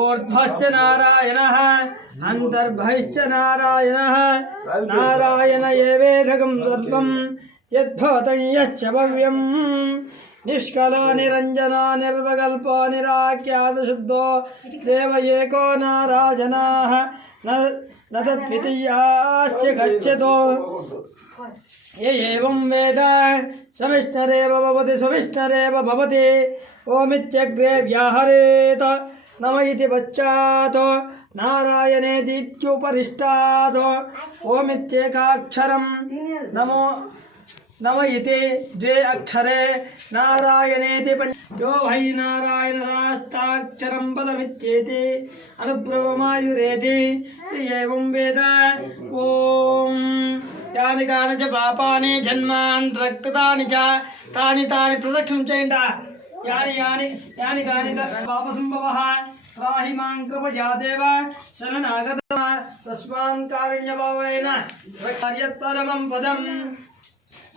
ऊर्ध्वश्च नारायणः अन्तर्बहिश्च नारायणः नारायण एवेदकं सर्वं यद्भवतं यश्च भव्यं निष्कलो निरञ्जनो निर्विकल्पो निराख्यातशुद्धो देव एको नारायणः न तद्वितीयाश्च गच्छतो ये एवं वेद सविष्णुरेव भवति सविष्णुरेव भवति ओमित्यग्रे व्याहरेत नम इति पश्चात् नारायणेतीत्युपरिष्टात् ओमित्येकाक्षरं नमो नम इति द्वे अक्षरे नारायणेति यो वै नारायणशास्त्राक्षरं पदमित्येति अनुब्रवमायुरेति एवं वेद ओम यानि कानि च पापानि जन्मान्तरकृतानि च तानि तानि प्रदक्षिणं चेण्डा यानि यानि यानि कानि पापसंभवः त्राहि मां कृपया देव शरणागतः तस्मान् कारुण्यभावेन रक्षार्यत्परमं पदम्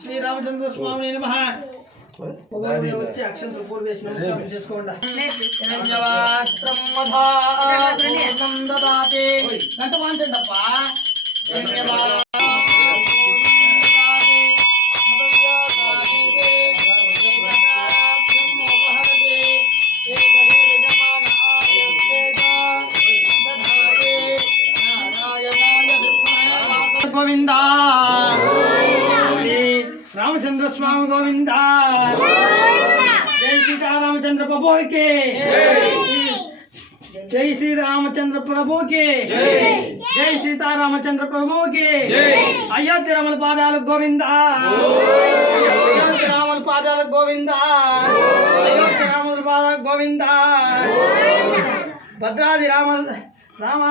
श्री रामचंद्र स्वामी नमः వచ్చి అక్షంతలు పూర్వేసి నమస్కారం చేసుకోండి ధన్యవాత్రం మధానం దదాతి గంట వాంచండప్ప ధన్యవాద గోవిందా रामचंद्र स्वामी गोविंदा जय सीता रामचंद्र प्रभु के जय श्री रामचंद्र प्रभु के जय सीता रामचंद्र प्रभु के अयोध्या रामल पादाल गोविंदा अयोध्या रामल पादाल गोविंदा अयोध्या रामल पादाल गोविंदा भद्रादि राम राम